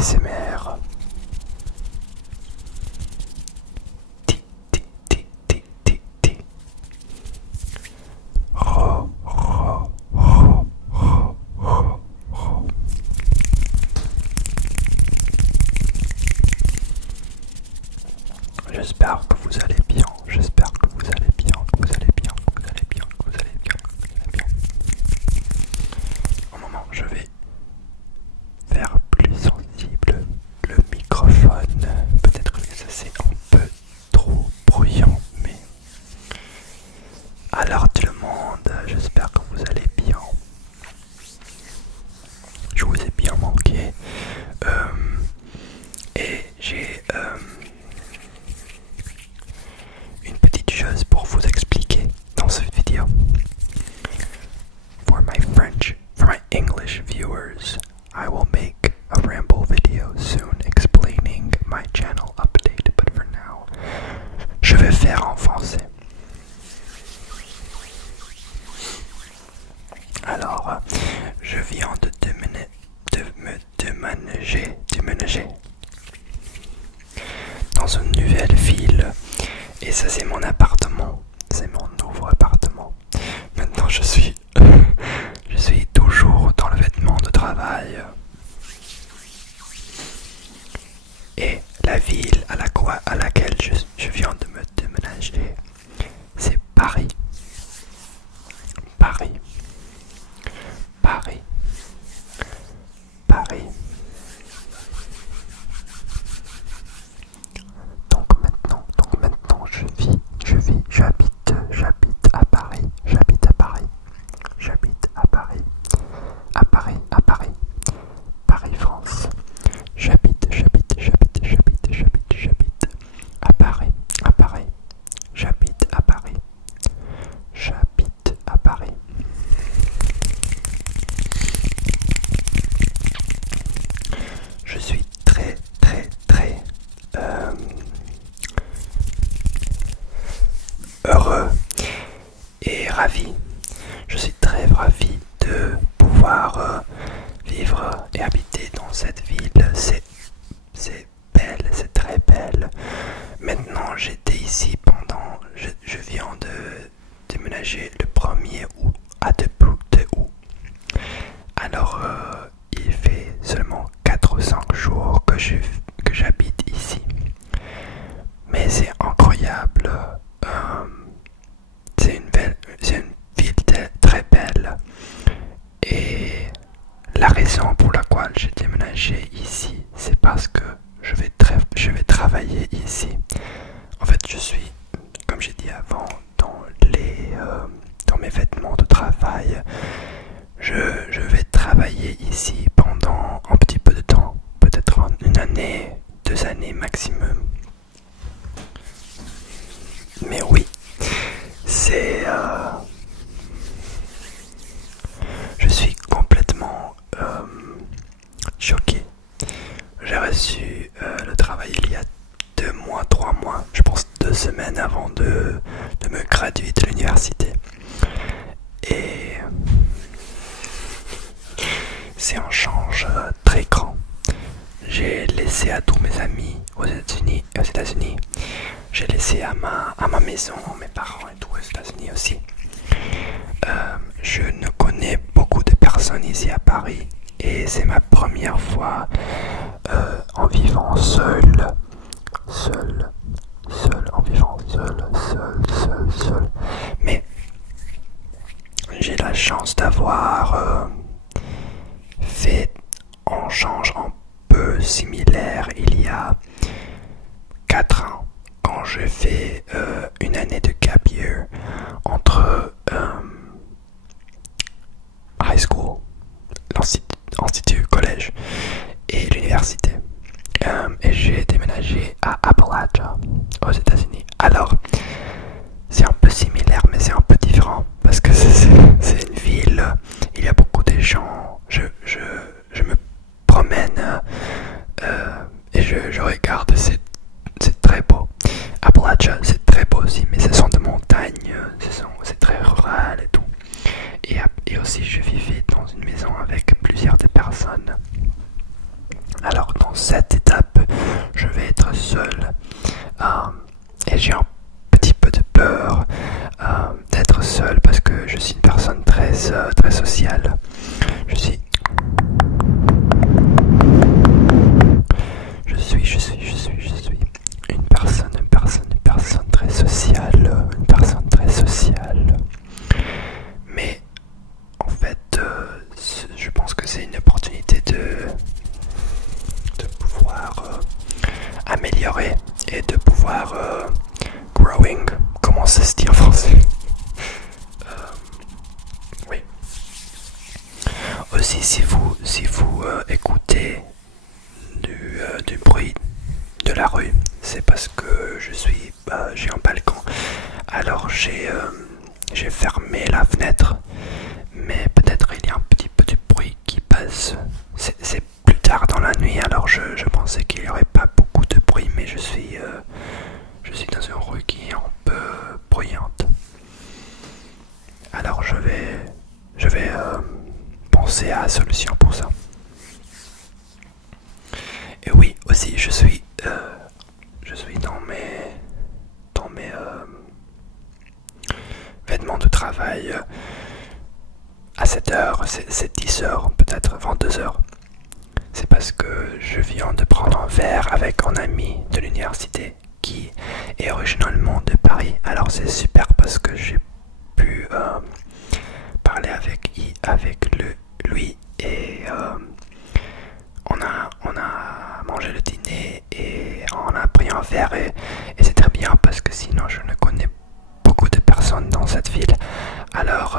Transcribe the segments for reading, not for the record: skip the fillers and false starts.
ASMR. Ti, ti, ti, ti, ti, ti. Ro, ro, ro, ro, ro, ro. J'espère que vous allez bien, j'espère que vous allez bien, que vous allez bien, que vous allez bien, que vous allez bien, que vous allez bien. Au moment, je vais faire plus sensible le microphone. Peut-être que ça c'est un peu trop bruyant, mais alors tout le monde, j'espère que vous allez bien. Je vous ai bien manqué et j'ai une petite chose pour vous expliquer dans cette vidéo. For my English viewers, I will make a ramble video soon explaining my channel update, but for now, je vais faire en français. Alors, je viens de me déménager dans une nouvelle ville, et ça c'est mon appartement, c'est mon nouveau appartement. Maintenant je suis toujours dans le vêtement de travail. Et la ville à laquelle je viens de me déménager, c'est Paris. Paris. Paris. Paris. Donc maintenant j'habite à Paris. J'habite à Paris. J'habite à Paris. À Paris, à Paris. Paris, France. J'habite à Paris. À Paris. J'habite à Paris. J'habite à Paris. Je suis très heureux et ravi. Je suis très ravi de pouvoir vivre et habiter dans cette ville. C'est belle, c'est très belle. Maintenant, j'étais ici pendant... Je viens de déménager le 1er août à 2 août. Alors, il fait seulement 4 ou 5 jours que j'habite ici. Mais c'est incroyable. C'est une ville très belle. Et la raison pour laquelle j'ai déménagé ici, c'est parce que je vais travailler ici. En fait, je suis, comme j'ai dit avant, dans mes vêtements de travail. Je vais travailler ici pendant un petit peu de temps, peut-être une année, 2 années maximum. Mais oui, c'est... je suis complètement choqué. J'ai reçu le travail il y a 2 mois, 3 mois, je pense 2 semaines avant de me graduer de l'université. Et c'est un change très grand. J'ai laissé à tous mes amis aux États-Unis. J'ai laissé à ma maison, mes parents et tout aux États-Unis aussi. Je ne connais beaucoup de personnes ici à Paris et c'est ma première fois en vivant seul. En vivant seul. Mais j'ai la chance d'avoir fait un change un peu similaire il y a 4 ans quand j'ai fait une année de gap year entre high school, l'institut, collège et l'université. Et j'ai déménagé à Appalachia aux États-Unis. Alors c'est un peu similaire mais c'est un peu différent parce que c'est une ville, il y a beaucoup de gens, je me promène et je regarde, c'est très beau. Appalachia c'est très beau aussi, mais ce sont des montagnes, c'est très rural et tout. Et aussi je vivais dans une maison avec plusieurs personnes. Alors dans cette étape, je vais être seul. Et j'ai un petit peu de peur d'être seul parce que je suis une personne très sociale. Je suis une personne très sociale. Mais en fait, je pense que c'est une opportunité de pouvoir améliorer et de pouvoir growing. Comment ça se dit en français? Oui. Aussi, si vous écoutez du bruit de la rue, c'est parce que j'ai un balcon. Alors j'ai fermé la fenêtre, mais peut-être il y a un petit peu de bruit qui passe. C'est plus tard dans la nuit, alors je pensais qu'il n'y aurait pas beaucoup de bruit, mais je suis dans une rue qui est un peu bruyante. Alors je vais penser à la solution pour ça. Et oui, aussi je suis dans mes vêtements de travail à 7h, c'est 10h, peut-être 22h. C'est parce que je viens de prendre un verre avec un ami de l'université qui est originalement de Paris. Alors c'est super parce que j'ai pu parler avec lui et on a mangé le dîner et on a pris un verre et c'est très bien parce que sinon je ne connais beaucoup de personnes dans cette ville. Alors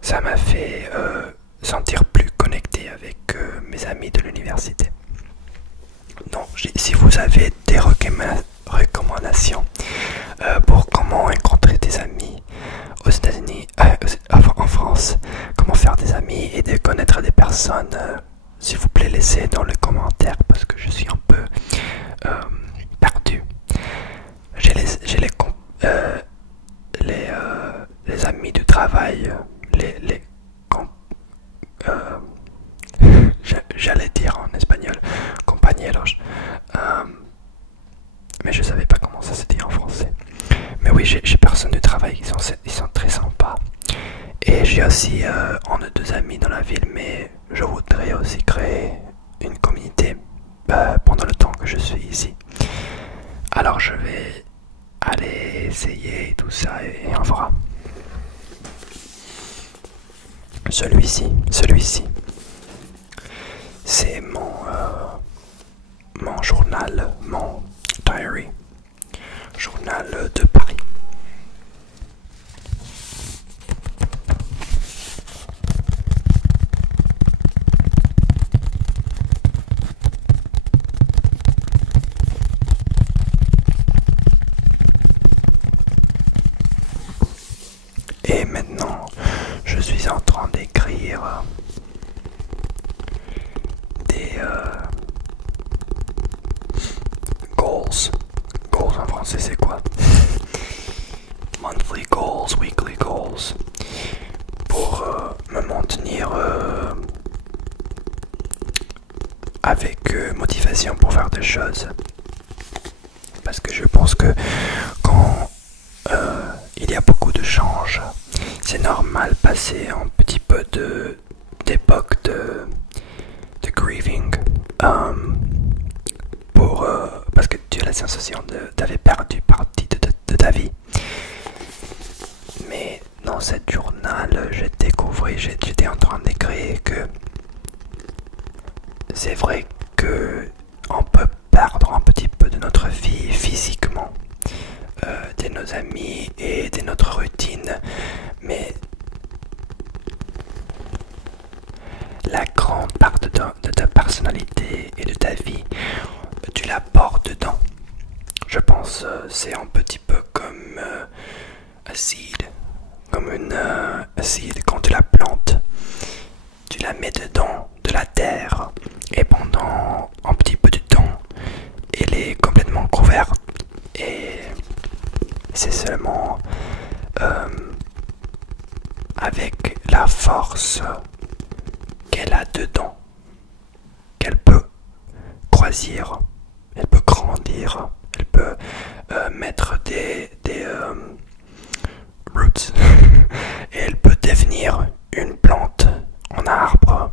ça m'a fait sentir plus connecté avec mes amis de l'université. Donc si vous avez des recommandations pour comment rencontrer des amis aux États-Unis, en France, comment faire des amis et de connaître des personnes, s'il vous plaît laissez dans les commentaires parce que je suis un peu perdu. J'ai les amis du travail, j'allais dire en espagnol compañeros, mais je savais pas comment ça se dit en français. Mais oui, j'ai personne du travail, ils sont très sympas. Et j'ai aussi un ou deux amis dans la ville, mais je voudrais aussi créer une communauté pendant le temps que je suis ici. Alors je vais aller essayer tout ça et on verra. Celui-ci, c'est mon journal, mon diary, journal de Paris. Et maintenant, je suis en train d'écrire des goals. Goals en français c'est quoi? Monthly goals, weekly goals. Pour me maintenir avec motivation pour faire des choses. Parce que je pense que quand il y a beaucoup de changes, c'est normal passer un petit peu d'époque de grieving parce que tu as la sensation d'avoir perdu partie de ta vie. Mais dans cette journal, j'ai découvert, j'étais en train d'écrire que c'est vrai que on peut perdre un petit peu de notre vie physiquement, de nos amis et de notre routine, mais la grande part de ta personnalité et de ta vie, tu la portes dedans. Je pense c'est un petit peu comme un seed, comme un seed quand tu la plantes. Tu la mets dedans de la terre et pendant un petit peu de temps, elle est complètement couverte et c'est seulement avec la force qu'elle a dedans qu'elle peut croisir, elle peut grandir, elle peut mettre des roots et elle peut devenir une plante en arbre.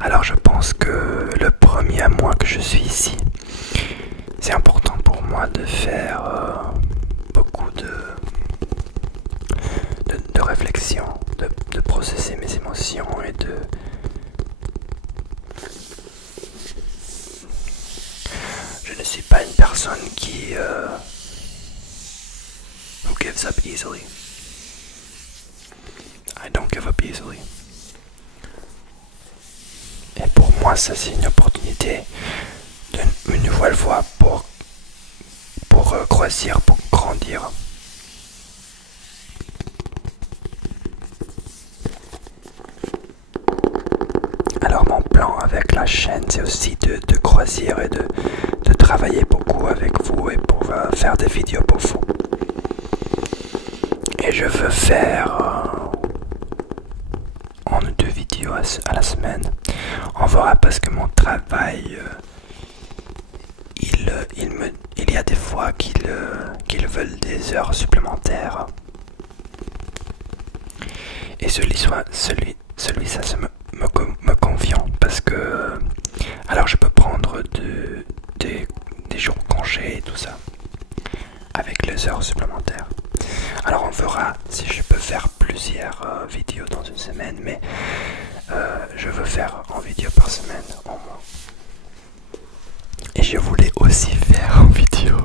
Alors je pense que le premier mois que je suis ici, c'est important pour moi de faire beaucoup de réflexion, de processer mes émotions et je ne suis pas une personne qui who gives up easily. I don't give up easily. Et pour moi, ça c'est une opportunité, une nouvelle voie pour croisir, pour grandir. Alors mon plan avec la chaîne, c'est aussi de croisir et de travailler beaucoup avec vous et pour faire des vidéos pour vous. Et je veux faire en 2 vidéos à la semaine. On verra parce que mon travail, il y a des fois qu'ils veulent des heures supplémentaires. Et celui-là, ça me convient parce que alors je peux prendre des jours congés et tout ça avec les heures supplémentaires. Alors on verra si je peux faire plusieurs vidéos dans une semaine, mais je veux faire en vidéo par semaine au moins. Et je voulais aussi faire en vidéo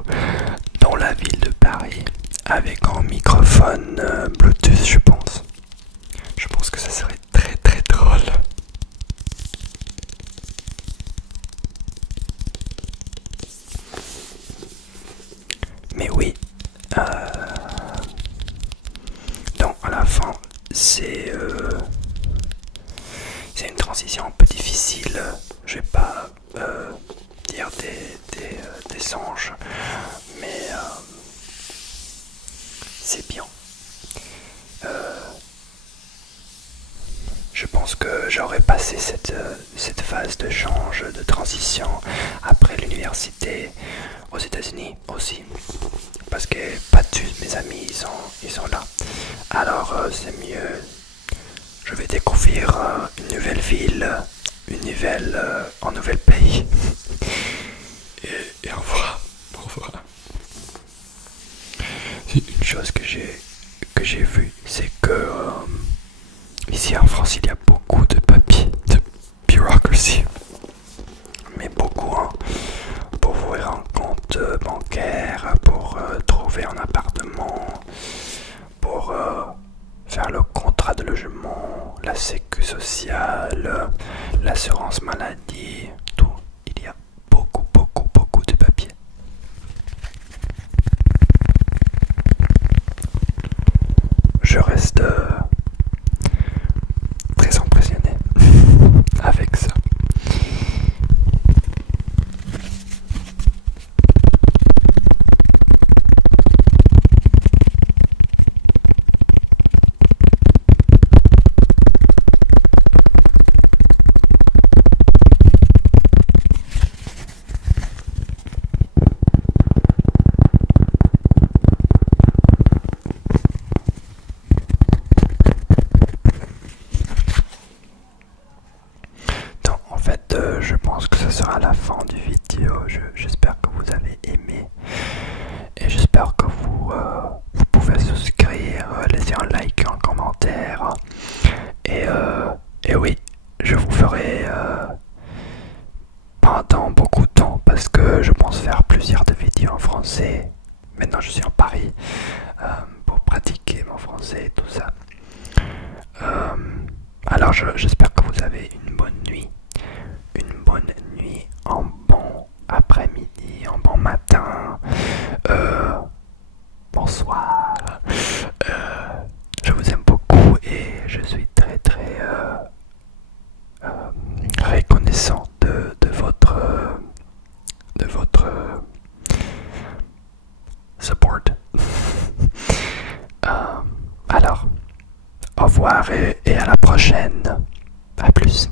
dans la ville de Paris avec un microphone Bluetooth, je pense. Je pense que ça serait très très drôle. Mais oui, donc à la fin, c'est une transition un peu difficile. Je vais pas dire des songes, mais c'est bien. Je pense que j'aurais passé cette phase de change, de transition après l'université aux États-Unis aussi, parce que pas tous mes amis ils sont là. Alors c'est mieux. Je vais découvrir une nouvelle ville, un nouvel pays, et on verra. Une chose que j'ai vue, c'est que ici en France, il y a beaucoup de papiers, de bureaucratie, mais beaucoup, hein, pour ouvrir un compte bancaire, pour trouver un appartement, pour faire le contrat de logement, la sécu sociale, l'assurance maladie, tout. Il y a beaucoup de papiers. Je reste très impressionné avec ça. Je pense que ce sera la fin du vidéo. J'espère que vous avez aimé et j'espère que vous pouvez souscrire, laisser un like, un commentaire et oui, je vous ferai pendant beaucoup de temps parce que je pense faire plusieurs de vidéos en français. Maintenant je suis en Paris pour pratiquer mon français et tout ça. Alors j'espère que vous avez une bonne nuit. Une bonne nuit, un bon après-midi, un bon matin, bonsoir. Je vous aime beaucoup et je suis très reconnaissant de votre support. Alors, au revoir et à la prochaine. À plus.